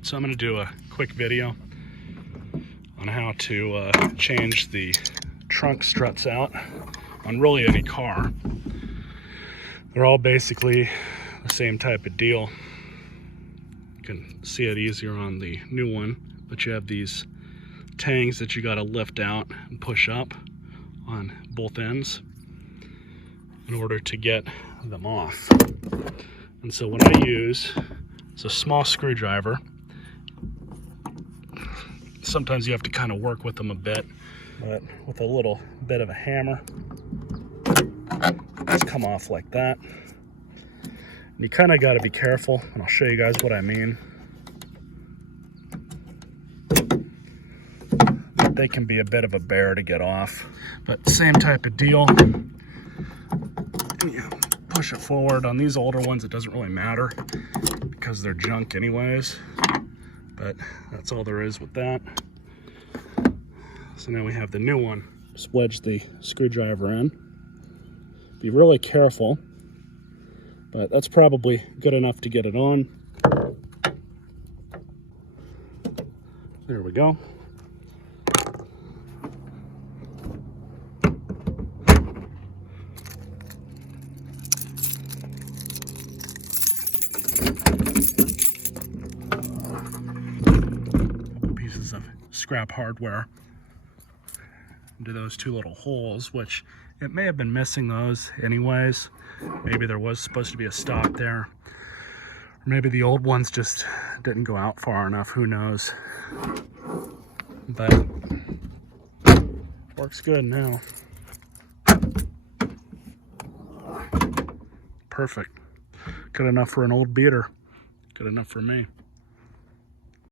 Alright, so I'm going to do a quick video on how to change the trunk struts out on really any car. They're all basically the same type of deal. You can see it easier on the new one, but you have these tangs that you got to lift out and push up on both ends in order to get them off. And so what I use is a small screwdriver. Sometimes you have to kind of work with them a bit, but with a little bit of a hammer, just come off like that. And you kind of got to be careful, and I'll show you guys what I mean. They can be a bit of a bear to get off, but same type of deal. And you push it forward. On these older ones, it doesn't really matter because they're junk anyways, but that's all there is with that. So now we have the new one. Just wedge the screwdriver in. Be really careful, but that's probably good enough to get it on. There we go. Couple pieces of scrap hardware into those two little holes, which it may have been missing those anyways. Maybe there was supposed to be a stop there, or maybe the old ones just didn't go out far enough, who knows. But works good now. Perfect. Good enough for an old beater. Good enough for me.